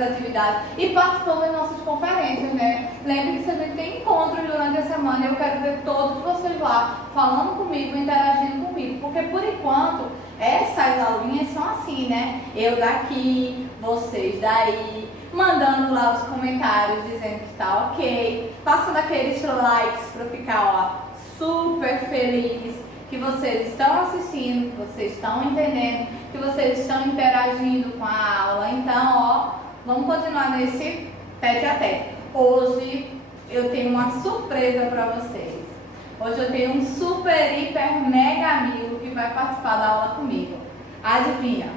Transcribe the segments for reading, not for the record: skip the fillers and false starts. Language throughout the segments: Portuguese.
das atividades e participando das nossas conferências, né? Lembre que se a gente tem encontros durante a semana, eu quero ver todos vocês lá, falando comigo, interagindo comigo, porque por enquanto, essas aulinhas são assim, né? Eu daqui, vocês daí, mandando lá os comentários dizendo que tá ok, passando aqueles likes para ficar, ó, super feliz que vocês estão assistindo, que vocês estão entendendo, que vocês estão interagindo com a aula. Então, ó, vamos continuar nesse tete a tete. Hoje eu tenho uma surpresa para vocês. Hoje eu tenho um super, hiper, mega amigo que vai participar da aula comigo. Adivinha?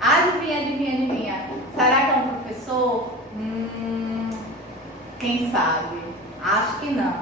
Adivinha, adivinha, adivinha? Será que é um professor? Quem sabe? Acho que não.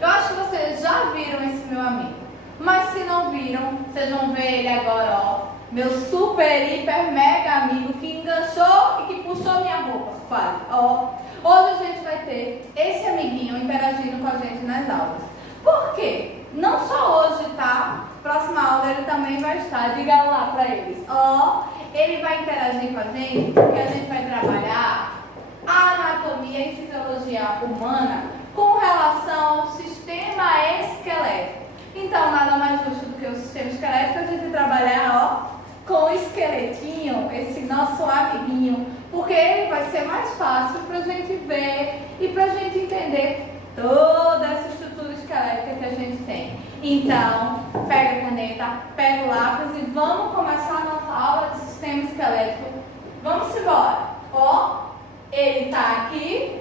Eu acho que vocês já viram esse meu amigo. Mas se não viram, vocês vão ver ele agora, ó. Meu super, hiper, mega amigo que enganchou e que puxou minha roupa, quase, ó. Hoje a gente vai ter esse amiguinho interagindo com a gente nas aulas. Por quê? Não só hoje, tá? Próxima aula ele também vai estar. Diga lá pra eles, ó. Ele vai interagir com a gente porque a gente vai trabalhar a anatomia e fisiologia humana com relação ao sistema esquelético. Então, nada mais justo do que o sistema esquelético a gente trabalhar, ó, com o esqueletinho, esse nosso amiguinho, porque ele vai ser mais fácil para a gente ver e para a gente entender toda essa estrutura esquelética que a gente tem. Então, pega a caneta, pega o lápis e vamos começar a nossa aula de sistema esquelético. Vamos embora. Ó, ele tá aqui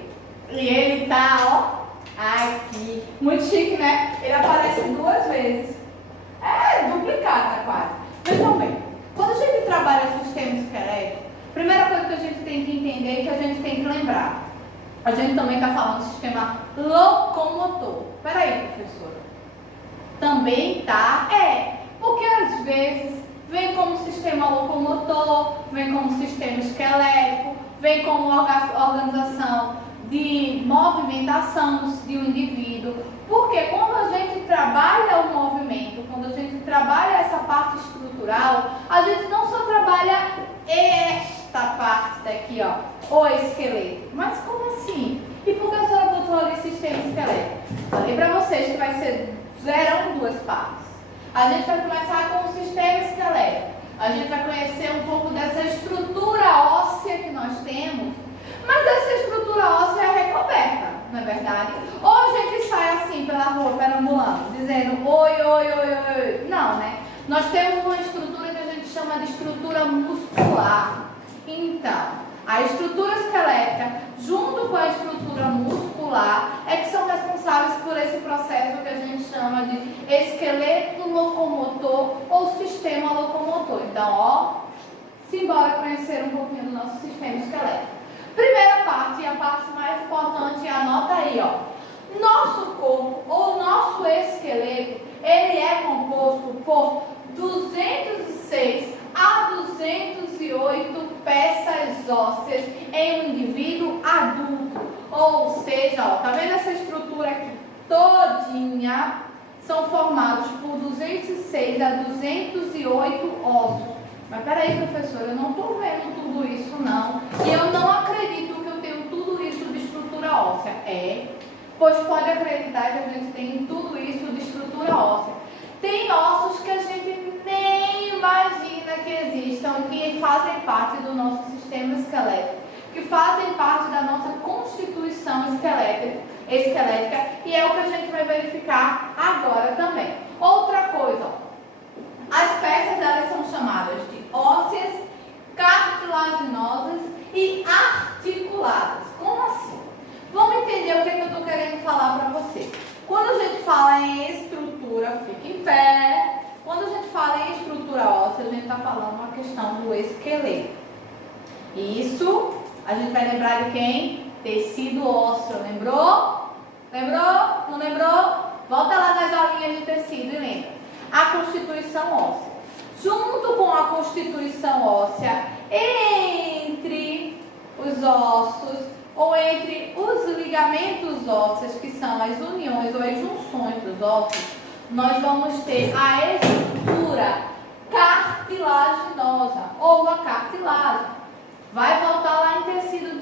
e ele tá, ó, aqui. Muito chique, né? Ele aparece 2 vezes. É duplicada quase. Vejam bem, quando a gente trabalha o sistema esquelético, a primeira coisa que a gente tem que entender é que a gente tem que lembrar. A gente também está falando do sistema locomotor. Peraí, professora. Também tá? Porque às vezes vem como sistema locomotor, vem como sistema esquelético, vem como organização de movimentação de um indivíduo, porque quando a gente trabalha o movimento, quando a gente trabalha essa parte estrutural, a gente não só trabalha esta parte daqui, ó, o esqueleto. Mas como assim? E por que a senhora botou ali sistema esquelético? Falei para vocês que vai ser 2 partes. A gente vai começar com o sistema esquelético. A gente vai conhecer um pouco dessa estrutura óssea que nós temos. Mas essa estrutura óssea é recoberta, não é verdade? Ou a gente sai assim pela rua, perambulando, dizendo oi, oi, oi, oi. Não, né? Nós temos uma estrutura que a gente chama de estrutura muscular. Então, a estrutura esquelética, junto com a estrutura muscular, é que são responsáveis por esse processo que a gente chama de esqueleto locomotor ou sistema locomotor. Então, ó, simbora conhecer um pouquinho do nosso sistema esquelético. Primeira parte, e a parte mais importante, anota aí, ó. Nosso corpo, ou nosso esqueleto, ele é composto por 206 a 208 peças ósseas em um indivíduo adulto. Ou seja, ó, tá vendo essa estrutura aqui todinha? São formados por 206 a 208 ossos. Mas peraí, professora, eu não estou vendo tudo isso, não. E eu não acredito que eu tenho tudo isso de estrutura óssea. Pois pode acreditar que a gente tem tudo isso de estrutura óssea. Tem ossos que a gente nem imagina que existam, que fazem parte do nosso sistema esquelético, que fazem parte da nossa constituição esquelética, e é o que a gente vai verificar agora também. Outra coisa, ó. As peças, elas são chamadas de ósseas, cartilaginosas e articuladas. Como assim? Vamos entender o que eu estou querendo falar para você. Quando a gente fala em estrutura, fica em pé. Quando a gente fala em estrutura óssea, a gente está falando uma questão do esqueleto. Isso, a gente vai lembrar de quem? Tecido ósseo. Lembrou? Lembrou? Não lembrou? Volta lá nas aulinhas de tecido e lembra. A constituição óssea. Junto com a constituição óssea, entre os ossos ou entre os ligamentos ósseos, que são as uniões ou as junções dos ossos, nós vamos ter a estrutura cartilaginosa ou a cartilagem. Vai voltar lá em tecido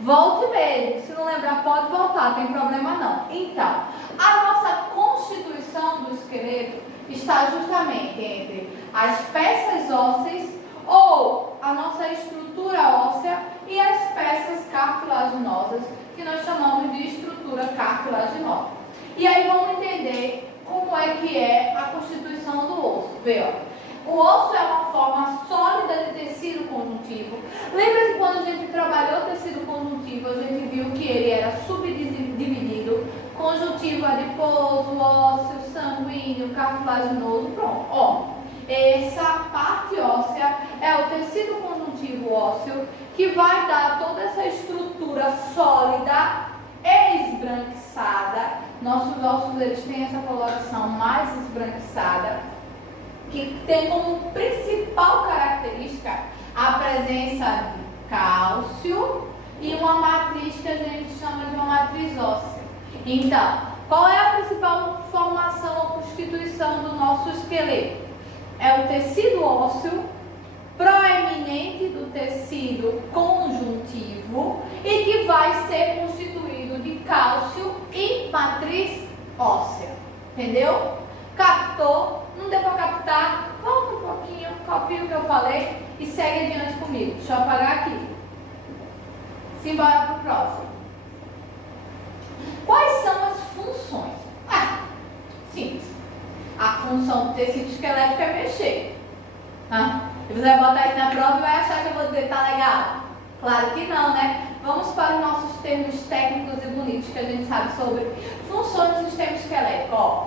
Volte mesmo. Se não lembrar, pode voltar, não tem problema não. Então, a nossa constituição do esqueleto está justamente entre as peças ósseas ou a nossa estrutura óssea e as peças cartilaginosas, que nós chamamos de estrutura cartilaginosa. E aí vamos entender como é que é a constituição do osso. Vê, ó. O osso é uma forma sólida de tecido conjuntivo. Lembra que quando a gente trabalhou o tecido conjuntivo, a gente viu que ele era subdividido: conjuntivo adiposo, ósseo, sanguíneo, cartilaginoso. Pronto, ó. Essa parte óssea é o tecido conjuntivo ósseo que vai dar toda essa estrutura sólida, esbranquiçada. Nossos ossos, eles têm essa coloração mais esbranquiçada, que tem como principal característica a presença de cálcio e uma matriz que a gente chama de uma matriz óssea. Então, qual é a principal formação ou constituição do nosso esqueleto? É o tecido ósseo proeminente do tecido conjuntivo e que vai ser constituído de cálcio e matriz óssea. Entendeu? Captou? Não deu para captar? Volta um pouquinho, copia o que eu falei e segue adiante comigo. Deixa eu apagar aqui. Simbora para o próximo. Quais são as funções? Simples. A função do tecido esquelético é mexer. Você vai botar isso na prova e vai achar que eu vou dizer tá legal? Claro que não, né? Vamos para os nossos termos técnicos e bonitos que a gente sabe sobre funções do sistema esquelético. Ó,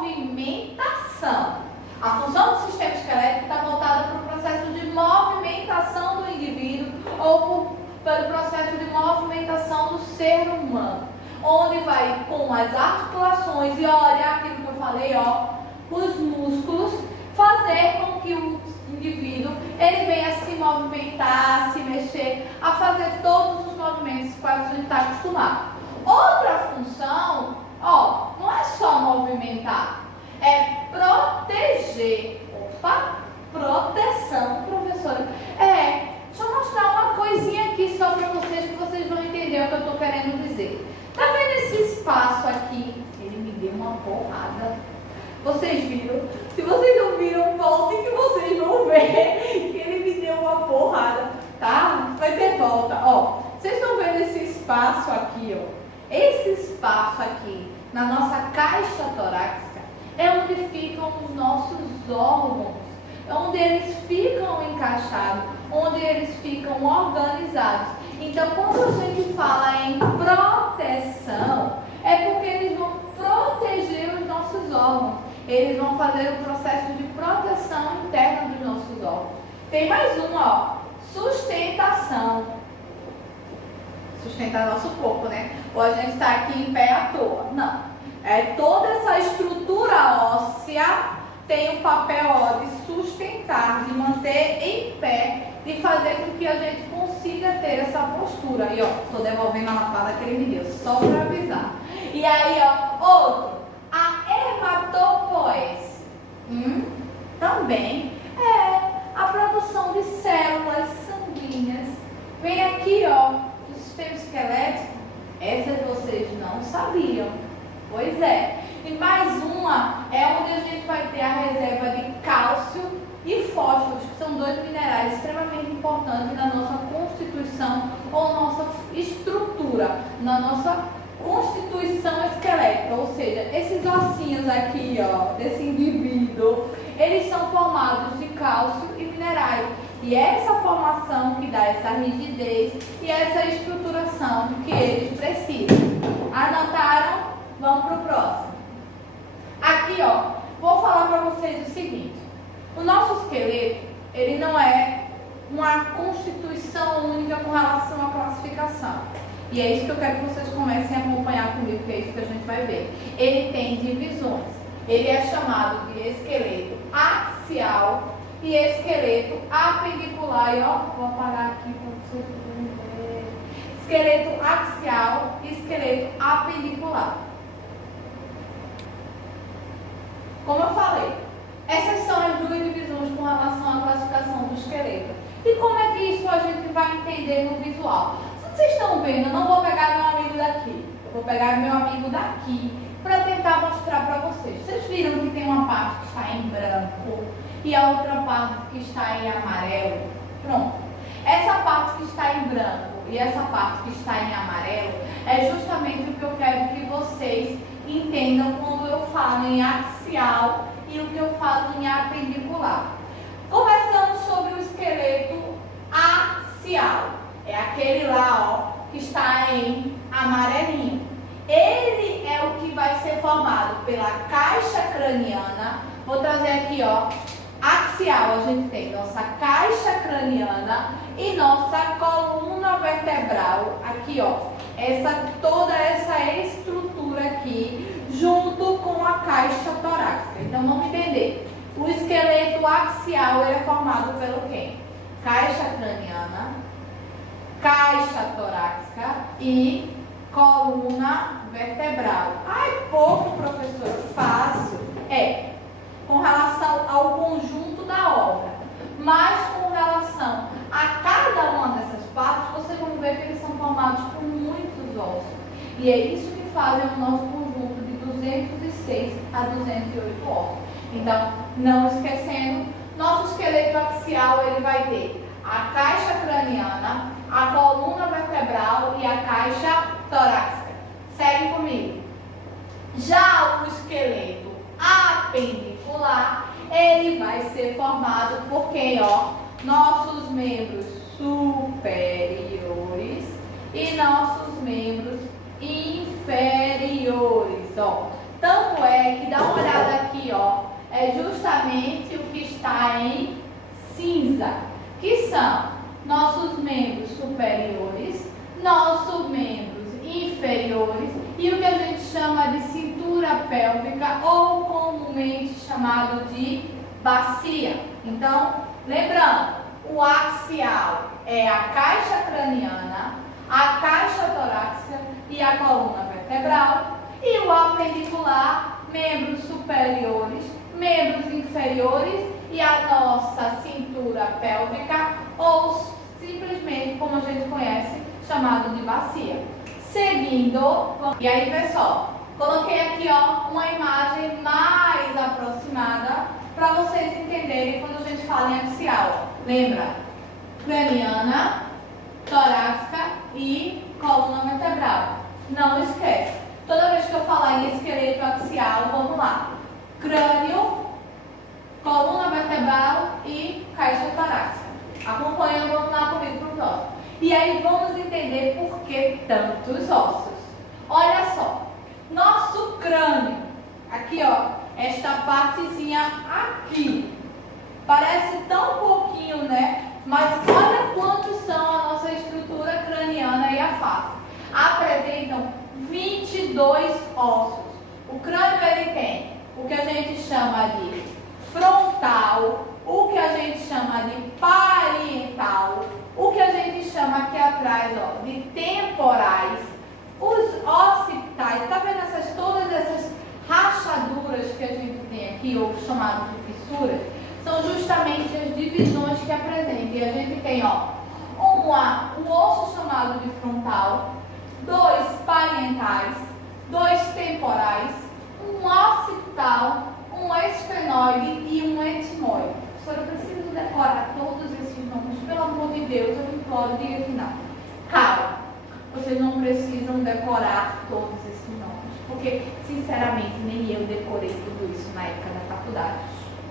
movimentação. A função do sistema esquelético está voltada para o processo de movimentação do indivíduo ou pelo processo de movimentação do ser humano, onde vai com as articulações e olha aquilo que eu falei, ó, os músculos, fazer com que o indivíduo ele venha se movimentar, se mexer, a fazer todos os movimentos que a gente está acostumado. Outra função, ó, não é só movimentar, é proteger. Opa, proteção, professora. Deixa eu mostrar uma coisinha aqui só para vocês, que vocês vão entender o que eu estou querendo dizer. Tá vendo esse espaço aqui? Ele me deu uma porrada. Vocês viram? Se vocês não viram, voltem que vocês vão ver que ele me deu uma porrada, tá? Vai ter volta. Ó, vocês estão vendo esse espaço aqui, ó? Esse espaço aqui, na nossa caixa torácica, é onde ficam os nossos órgãos, onde eles ficam encaixados, onde eles ficam organizados. Então, quando a gente fala em proteção, é porque eles vão proteger os nossos órgãos. Eles vão fazer o processo de proteção interna dos nossos órgãos. Tem mais uma, ó, sustentação. Sustentar nosso corpo, né? Ou a gente está aqui em pé à toa. Não. É toda essa estrutura óssea tem o papel, ó, de sustentar, de manter em pé, de fazer com que a gente consiga ter essa postura. E ó, estou devolvendo a lapada que ele me deu, só para avisar. E aí, ó, outro, a hematopoese. Também é a produção de células sanguíneas. Vem aqui, ó, do sistema esquelético. Essas vocês não sabiam. Pois é. E mais uma é onde a gente vai ter a reserva de cálcio e fósforos, que são dois minerais extremamente importantes na nossa constituição ou nossa estrutura, na nossa constituição esquelética. Ou seja, esses ossinhos aqui, ó, desse indivíduo, eles são formados de cálcio e minerais. E é essa formação que dá essa rigidez e essa estruturação que eles precisam. Anotaram? Vamos para o próximo. Aqui, ó, vou falar para vocês o seguinte. O nosso esqueleto, ele não é uma constituição única com relação à classificação. E é isso que eu quero que vocês comecem a acompanhar comigo, que é isso que a gente vai ver. Ele tem divisões. Ele é chamado de esqueleto axial e esqueleto apendicular. E ó, vou apagar aqui para vocês poderem ver. Esqueleto axial e esqueleto apendicular. Como eu falei, essas são as duas divisões com relação à classificação do esqueleto. E como é que isso a gente vai entender no visual? Vocês estão vendo, eu não vou pegar meu amigo daqui, eu vou pegar meu amigo daqui para tentar mostrar para vocês. Vocês viram que tem uma parte que está em branco e a outra parte que está em amarelo? Pronto. Essa parte que está em branco e essa parte que está em amarelo é justamente o que eu quero que vocês entendam quando eu falo em axial e o que eu falo em apendicular. Conversando sobre o esqueleto axial. É aquele lá, ó, que está em amarelinho. Ele é o que vai ser formado pela caixa craniana. Vou trazer aqui, ó, axial. A gente tem nossa caixa craniana e nossa coluna vertebral. Aqui, ó, toda essa estrutura aqui, junto com a caixa torácica. Então, vamos entender. O esqueleto axial ele é formado pelo quê? Caixa craniana, caixa torácica e coluna vertebral. Ai, pouco, professor, fácil. É, com relação ao conjunto da obra. Mas com relação a cada uma dessas partes, vocês vão ver que eles são formados por muitos ossos. E é isso que fazem o nosso conjunto de 206 a 208 ossos. Então, não esquecendo, nosso esqueleto axial ele vai ter a caixa craniana, a coluna vertebral e a caixa torácica. Segue comigo. Já o esqueleto apendicular, ele vai ser formado por quem, ó? Nossos membros superiores e nossos membros inferiores, ó. Tanto é que dá uma olhada aqui, ó, é justamente o que está em cinza, que são nossos membros superiores, nossos membros inferiores e o que a gente chama de cintura pélvica ou comumente chamado de bacia. Então, lembrando, o axial é a caixa craniana, a caixa torácica e a coluna vertebral, e o apendicular, membros superiores, membros inferiores e a nossa cintura pélvica, ou simplesmente, como a gente conhece, chamado de bacia. Seguindo, e aí pessoal, coloquei aqui, ó, uma imagem mais aproximada para vocês entenderem quando a gente fala em axial. Lembra? Craniana, torácica e coluna vertebral. Não esquece. Toda vez que eu falar em esqueleto axial, vamos lá. Crânio, coluna vertebral e caixa torácica. Acompanhando, vamos lá comigo para o próximo. E aí vamos entender por que tantos ossos. Olha só, nosso crânio, aqui ó, esta partezinha aqui, parece tão pouquinho, né? Mas olha quantos são a nossa estrutura craniana e a face. Apresentam 22 ossos. O crânio ele tem o que a gente chama de frontal, o que a gente chama de parietal, o que a gente chama aqui atrás, ó, de temporais, os occipitais. Tá vendo todas essas rachaduras que a gente tem aqui, ou chamado de fissuras? São justamente as divisões que apresentam. E a gente tem, ó, um osso chamado de frontal, 2 parietais, 2 temporais, um occipital, um esfenoide e um etimoide. Professora, eu preciso decorar todos esses nomes. Pelo amor de Deus, eu imploro, diga que não. Calma, vocês não precisam decorar todos esses nomes, porque, sinceramente, nem eu decorei tudo isso na época da faculdade.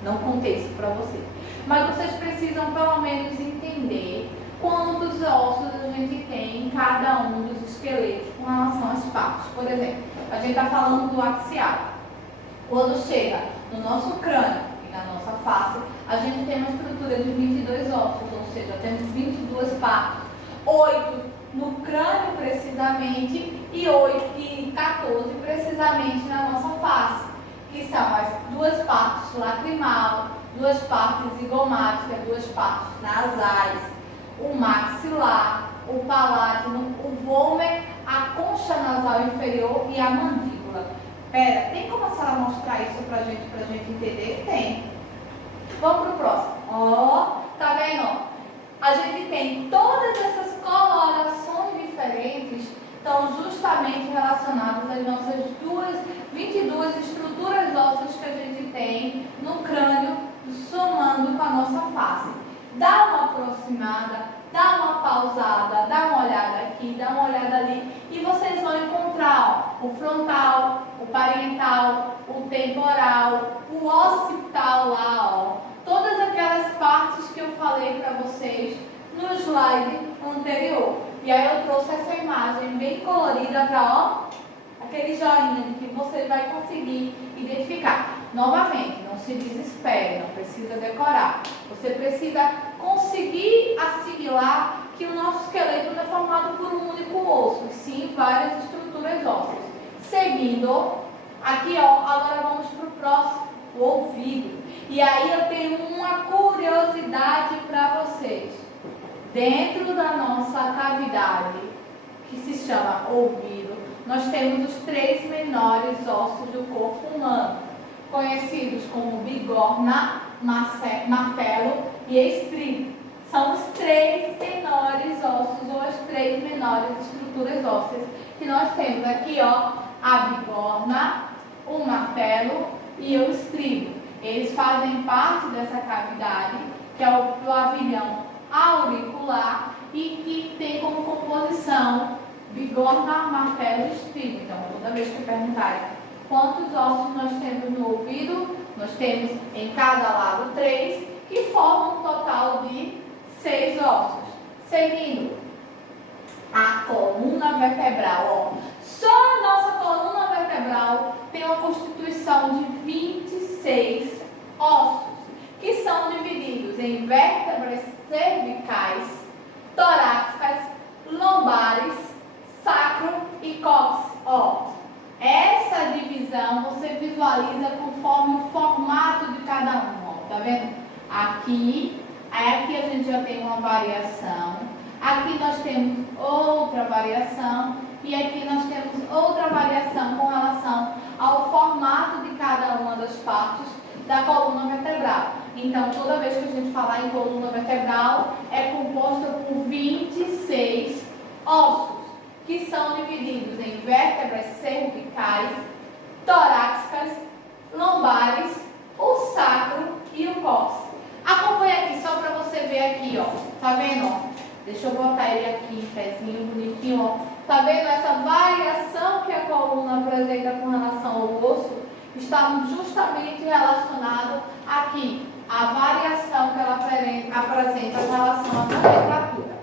Não contei isso para vocês. Mas vocês precisam, pelo menos, entender quantos ossos a gente tem em cada um dos esqueletos com relação às partes. Por exemplo, a gente está falando do axial. Quando chega no nosso crânio e na nossa face, a gente tem uma estrutura de 22 ossos, ou seja, temos 22 partes. 8 no crânio precisamente e 14 precisamente na nossa face, que são as 2 partes lacrimal, 2 partes zigomáticas, 2 partes nasais, o maxilar, o paládio, o vômer, a concha nasal inferior e a mandíbula. Pera, tem como a senhora mostrar isso pra gente entender? Tem. Vamos pro próximo. Ó, tá vendo? a gente tem todas essas colorações diferentes, estão justamente relacionadas às nossas 22 estruturas ósseas que a gente tem no crânio, somando com a nossa face. Dá uma aproximada, dá uma pausada, dá uma olhada aqui, dá uma olhada ali, e vocês vão encontrar ó, o frontal, o parietal, o temporal, o occipital lá, ó, todas aquelas partes que eu falei para vocês no slide anterior. E aí eu trouxe essa imagem bem colorida para, ó, aquele joinha que você vai conseguir identificar. Novamente, não se desespere, não precisa decorar. Você precisa conseguir assimilar que o nosso esqueleto não é formado por um único osso, e sim várias estruturas ósseas. Seguindo, aqui ó, agora vamos para o próximo, o ouvido. E aí eu tenho uma curiosidade para vocês. Dentro da nossa cavidade, que se chama ouvido, nós temos os 3 menores ossos do corpo humano, conhecidos como bigorna, martelo e estribo. São os 3 menores ossos ou as 3 menores estruturas ósseas que nós temos aqui, ó, a bigorna, o martelo e o estribo. Eles fazem parte dessa cavidade, que é o pavilhão auricular e que tem como composição bigorna, martelo e estribo. Então, toda vez que perguntarem quantos ossos nós temos no ouvido, nós temos em cada lado 3, que formam um total de 6 ossos. Seguindo, a coluna vertebral, ó. Só a nossa coluna vertebral tem uma constituição de 26 ossos, que são divididos em vértebras cervicais, torácicas, lombares, sacro e cóccix. Ó, essa divisão você visualiza conforme o formato de cada um, ó, tá vendo? Aqui a gente já tem uma variação, aqui nós temos outra variação e aqui nós temos outra variação com relação ao formato de cada uma das partes da coluna vertebral. Então, toda vez que a gente falar em coluna vertebral, é composta por 26 ossos, que são divididos em vértebras cervicais, torácicas, lombares, o sacro e o cóccix. Acompanha aqui, só para você ver aqui, ó. Tá vendo, ó? Deixa eu botar ele aqui em pezinho, bonitinho, ó. Tá vendo essa variação que a coluna apresenta com relação ao osso? Está justamente relacionado aqui, a variação que ela apresenta em relação à musculatura.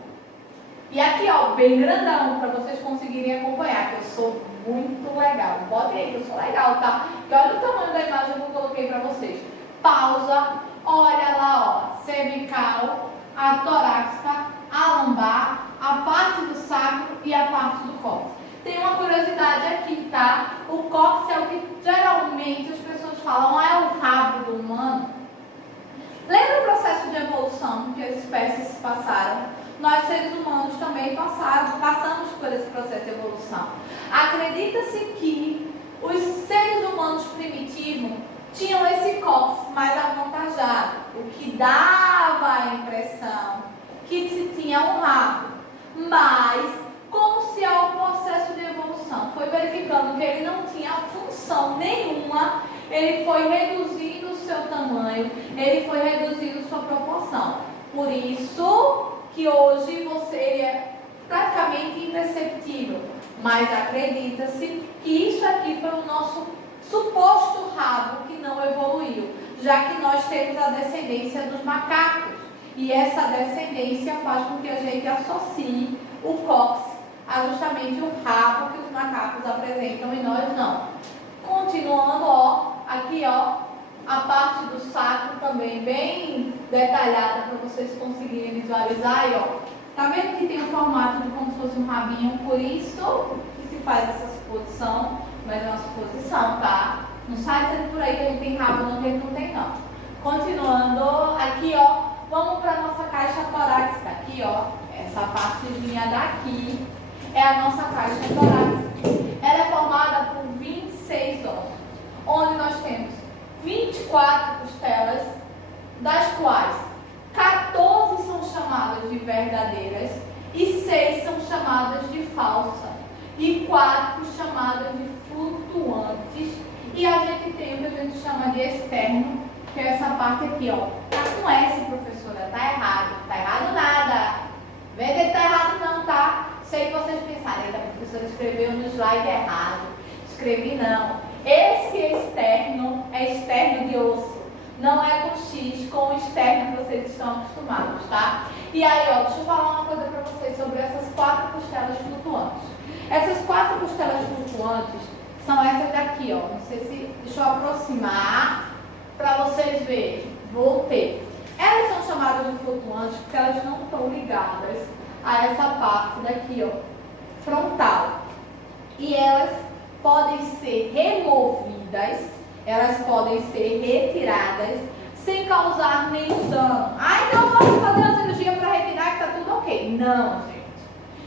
E aqui, ó, bem grandão, para vocês conseguirem acompanhar, que eu sou muito legal. Botem aí que eu sou legal, tá? E olha o tamanho da imagem que eu coloquei para vocês. Pausa, olha lá, ó, cervical, a torácica, a lombar, a parte do sacro e a parte do cóccix. Tem uma curiosidade aqui, tá? O cóccix é o que geralmente as pessoas falam, é o rabo do humano. Lembra o processo de evolução que as espécies passaram? Nós, seres humanos, também passamos por esse processo de evolução. Acredita-se que os seres humanos primitivos tinham esse cóccix mais avantajado, o que dava a impressão que se tinha um rabo. Mas, como se ao processo de evolução foi verificando que ele não tinha função nenhuma, ele foi reduzindo o seu tamanho, ele foi reduzindo sua proporção. Por isso que hoje ele é praticamente imperceptível. Mas acredita-se que isso aqui foi o nosso suposto rabo que não evoluiu, já que nós temos a descendência dos macacos. E essa descendência faz com que a gente associe o cóccix a justamente o rabo que os macacos apresentam e nós não. Continuando, ó, aqui, ó, a parte do sacro também bem detalhada para vocês conseguirem visualizar. E, ó, tá vendo que tem o formato de como se fosse um rabinho? Por isso que se faz essa suposição, mas é uma suposição, tá? Não sai dizendo por aí que a gente tem rabo, não, que a gente não tem, não. Continuando, aqui, ó, vamos para a nossa caixa torácica. Aqui, ó, essa partezinha daqui é a nossa caixa torácica. Ela é formada por 26 ossos, onde nós temos 24 costelas, das quais 14 são chamadas de de verdadeiras, e 6 são chamadas de falsa, e 4 chamadas de flutuantes, e a gente tem o que a gente chama de externo, que é essa parte aqui, ó. Tá com S, professora, tá errado. Tá errado nada. Vê que tá errado não, tá? Sei que vocês pensarem, a professora escreveu no slide errado. Escrevi não. Esse externo é externo de osso. Não é com X, com o externo que vocês estão acostumados, tá? E aí, ó, deixa eu falar uma coisa pra vocês sobre essas 4 costelas flutuantes. Essas 4 costelas flutuantes são essas daqui, ó. Não sei se... Deixa eu aproximar para vocês verem. Voltei. Elas são chamadas de flutuantes porque elas não estão ligadas a essa parte daqui, ó, frontal. E elas podem ser removidas, elas podem ser retiradas sem causar nenhum dano. Ah, então eu posso fazer uma cirurgia para retirar que tá tudo ok. Não, gente.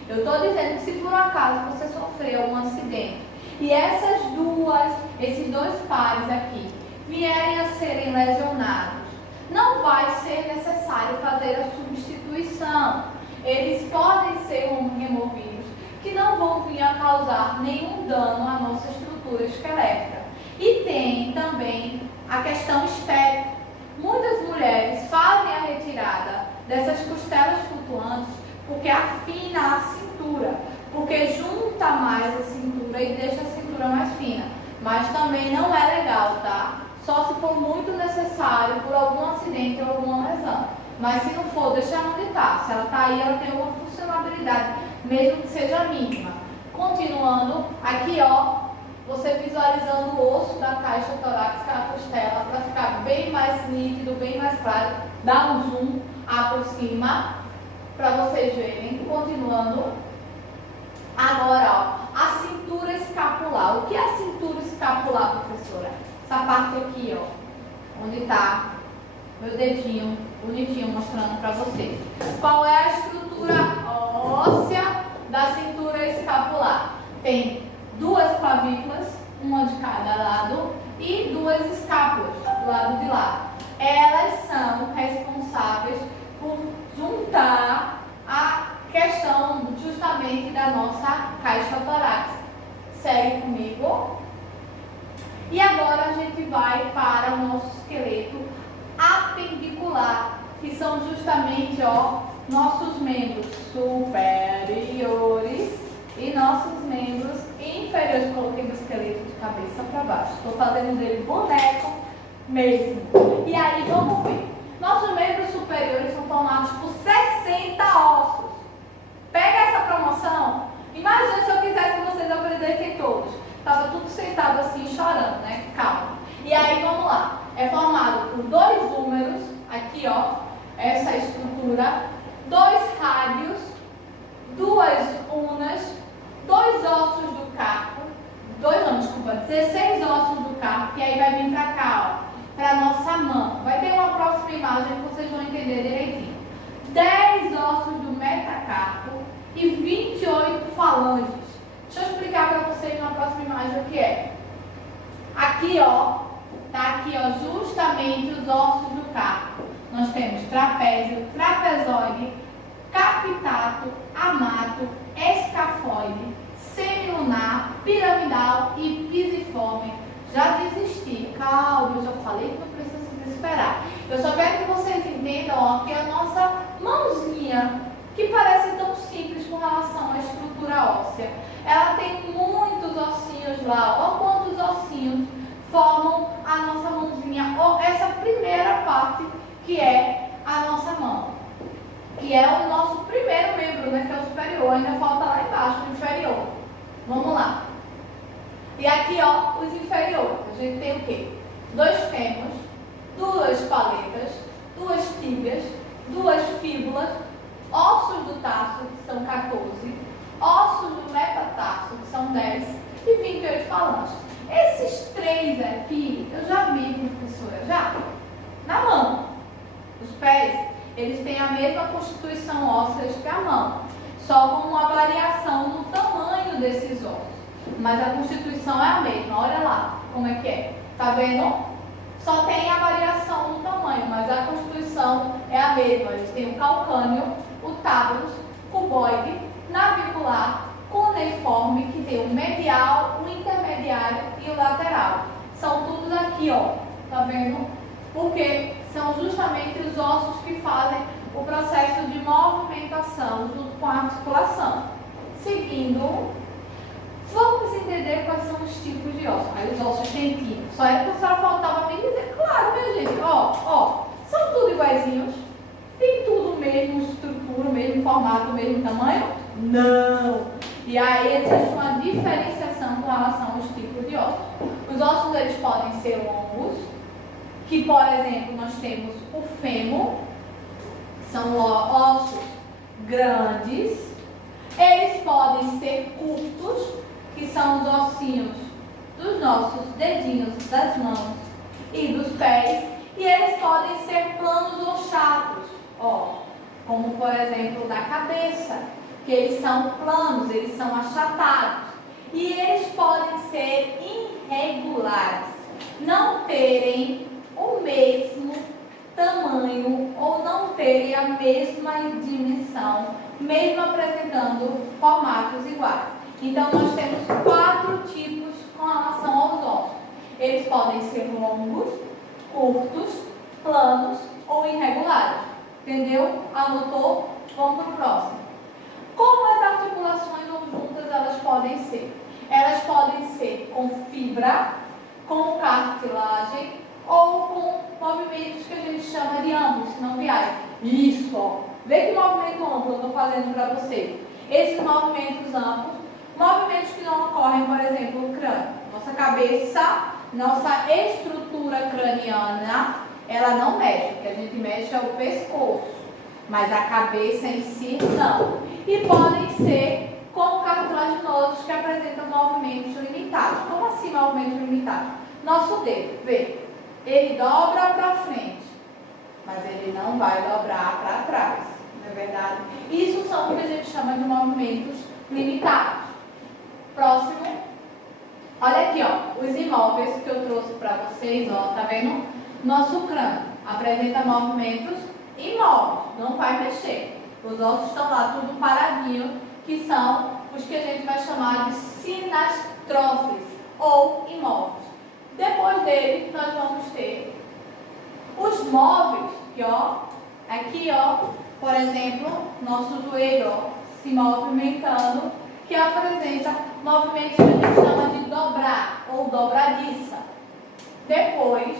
Eu estou dizendo que se por um acaso você sofreu algum acidente e esses 2 pares aqui vierem a serem lesionados, não vai ser necessário fazer a substituição. Eles podem ser removidos, que não vão vir a causar nenhum dano à nossa estrutura esquelética. E tem também a questão estética. Muitas mulheres fazem a retirada dessas costelas flutuantes porque afina a cintura, porque junta mais a cintura e deixa a cintura mais fina. Mas também não é legal, tá? Só se for muito necessário por algum acidente ou alguma lesão. Mas se não for, deixa onde está. Se ela está aí, ela tem uma funcionalidade, mesmo que seja mínima. Continuando, aqui ó, você visualizando o osso da caixa torácica, a costela, para ficar bem mais nítido, bem mais claro. Dá um zoom, aproxima, para vocês verem. Continuando. Agora, ó, a cintura escapular. O que é a cintura escapular, professora? Essa parte aqui, ó, onde está meu dedinho bonitinho mostrando para vocês. Qual é a estrutura óssea da cintura escapular? Tem 2 clavículas, uma de cada lado, e 2 escápulas do lado de lá. Elas são responsáveis por juntar a questão justamente da nossa caixa torácica. Segue comigo. E agora a gente vai para o nosso esqueleto apendicular, que são justamente, ó, nossos membros superiores e nossos membros inferiores. Coloquei meu esqueleto de cabeça para baixo. Estou fazendo dele boneco mesmo. E aí, vamos ver. Nossos membros superiores são formados por 60 ossos. Pega essa promoção. Imagina se eu quisesse que vocês aprendessem todos. Estava tudo sentado assim, chorando, né? Calma. E aí, vamos lá. É formado por 2 húmeros, aqui ó, essa estrutura, 2 rádios, 2 unas, 2 ossos do carpo, 16 ossos do carpo, que aí vai vir pra cá, ó, pra nossa mão. Vai ter uma próxima imagem que vocês vão entender direitinho. 10 ossos do metacarpo e 28 falanges. Deixa eu explicar para vocês na próxima imagem o que é. Aqui, ó, tá aqui, ó, justamente os ossos do carpo. Nós temos trapézio, trapezoide, capitato, amato, escafoide, semilunar, piramidal e pisiforme. Já desisti. Calma, eu já falei que não precisa se desesperar. Eu só quero que vocês entendam, ó, que a nossa mãozinha, que parece tão simples com relação à estrutura óssea, ela tem muitos ossinhos lá. Olha quantos ossinhos formam a nossa mãozinha, ou essa primeira parte que é a nossa mão, que é o nosso primeiro membro, né, que é o superior. Ainda falta lá embaixo o inferior. Vamos lá. E aqui, ó, os inferiores. A gente tem o quê? 2 fêmurs, 2 paletas, 2 tíbias, 2 fíbulas, ossos do tarso, que são 14, ossos do metatarso, que são 10, e 28 falanges. Esses 3 aqui, eu já vi, professora, já, na mão. Os pés, eles têm a mesma constituição óssea que a mão, só com uma variação no tamanho desses ossos. Mas a constituição é a mesma, olha lá como é que é. Tá vendo? Só tem a variação no tamanho, mas a constituição é a mesma. Eles têm o calcânio, o aqui, ó, tá vendo? Porque são justamente os ossos que fazem o processo de movimentação junto com a articulação. Seguindo, vamos entender quais são os tipos de ossos. Aí os ossos dentíneos. Só era que a senhora faltava me dizer, claro, minha gente, ó, são tudo iguaizinhos? Tem tudo o mesmo estrutura, o mesmo formato, o mesmo tamanho? Não! E aí existe uma diferenciação com relação aos tipos de ossos. Os ossos, eles podem ser longos, que, por exemplo, nós temos o fêmur, são ossos grandes. Eles podem ser curtos, que são os ossinhos dos nossos dedinhos das mãos e dos pés. E eles podem ser planos ou chatos, ó, como, por exemplo, da cabeça, que eles são planos, eles são achatados. E eles podem ser irregulares, não terem o mesmo tamanho ou não terem a mesma dimensão, mesmo apresentando formatos iguais. Então, nós temos 4 tipos com relação aos ossos. Eles podem ser longos, curtos, planos ou irregulares. Entendeu? Anotou? Vamos para o próximo. Como as articulações ou juntas elas podem ser? Elas podem ser com fibra, com cartilagem ou com movimentos que a gente chama de ângulos sinoviais. Isso, ó. Vê que movimento amplo eu estou fazendo para você. Esses movimentos amplos, movimentos que não ocorrem, por exemplo, no crânio. Nossa cabeça, nossa estrutura craniana, ela não mexe. O que a gente mexe é o pescoço, mas a cabeça em si não. E podem ser com cartilaginosos que apresentam movimentos limitados. Como assim movimentos limitados? Nosso dedo, vê, ele dobra para frente, mas ele não vai dobrar para trás, não é verdade? Isso são o que a gente chama de movimentos limitados. Próximo. Olha aqui, ó, os imóveis que eu trouxe para vocês, ó, tá vendo? Nosso crânio apresenta movimentos imóveis, não vai mexer. Os ossos estão lá tudo paradinho, que são os que a gente vai chamar de sinastrófilos ou imóveis. Depois dele, nós vamos ter os móveis, que ó, aqui ó, por exemplo, nosso joelho ó, se movimentando, que apresenta movimentos que a gente chama de dobrar ou dobradiça. Depois,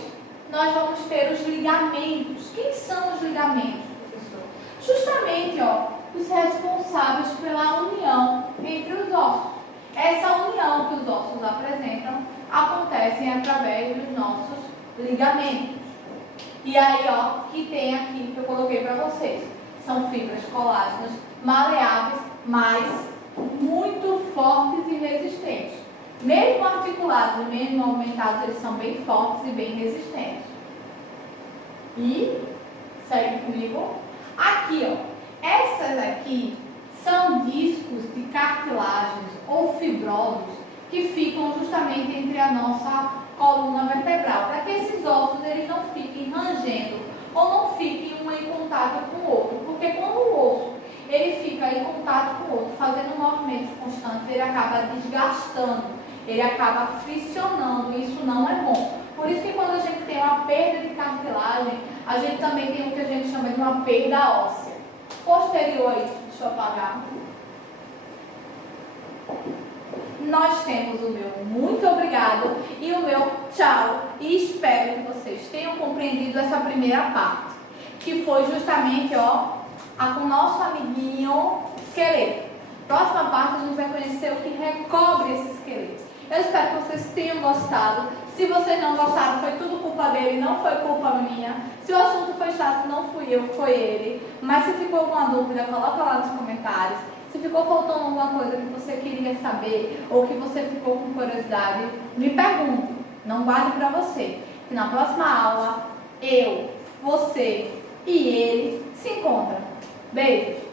nós vamos ter os ligamentos. Quem são os ligamentos, professor? Justamente ó, os responsáveis pela união entre os ossos. Essa união que os ossos apresentam acontece através dos nossos ligamentos. E aí, ó, que tem aqui que eu coloquei para vocês. São fibras colágenas maleáveis, mas muito fortes e resistentes. Mesmo articulados e mesmo aumentados, eles são bem fortes e bem resistentes. E, segue comigo. Aqui, ó, essas aqui são discos de cartilagens ou fibrosos que ficam justamente entre a nossa coluna vertebral, para que esses ossos eles não fiquem rangendo ou não fiquem um em contato com o outro, porque quando o osso ele fica em contato com o outro, fazendo movimentos constantes, ele acaba desgastando, ele acaba friccionando, e isso não é bom. Por isso que quando a gente tem uma perda de cartilagem, a gente também tem o que a gente chama de uma perda óssea. Posterior a isso, deixa eu apagar. Nós temos o meu muito obrigado e o meu tchau. E espero que vocês tenham compreendido essa primeira parte, que foi justamente, ó, com o nosso amiguinho esqueleto. Próxima parte a gente vai conhecer o que recobre esse esqueleto. Eu espero que vocês tenham gostado. Se vocês não gostaram, foi tudo culpa dele, não foi culpa minha. Se o assunto foi chato, não fui eu, foi ele. Mas se ficou alguma dúvida, coloca lá nos comentários. Se ficou faltando alguma coisa que você queria saber ou que você ficou com curiosidade, me pergunte. Não guarde para você. Que na próxima aula, eu, você e ele se encontram. Beijo!